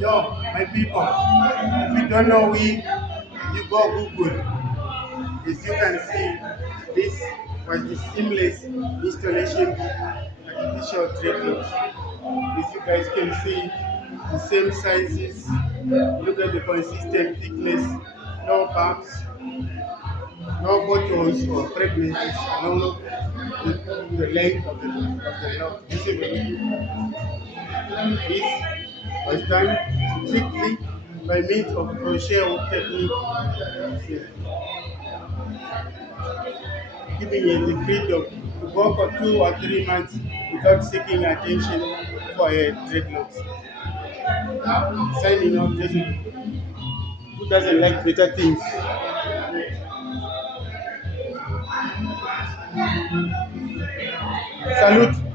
Yo, my people, if you don't know we, you go Google. As you can see, this was the seamless installation artificial dreadlocks. As you guys can see, the same sizes, look at the consistent thickness, no bumps, no buttons or pregnancies along the length of the lock. This was done strictly by means of crochet hook technique, giving you the freedom to go for 2 or 3 months without seeking attention for a dreadlocks. Signing off, who doesn't like better things? Salute.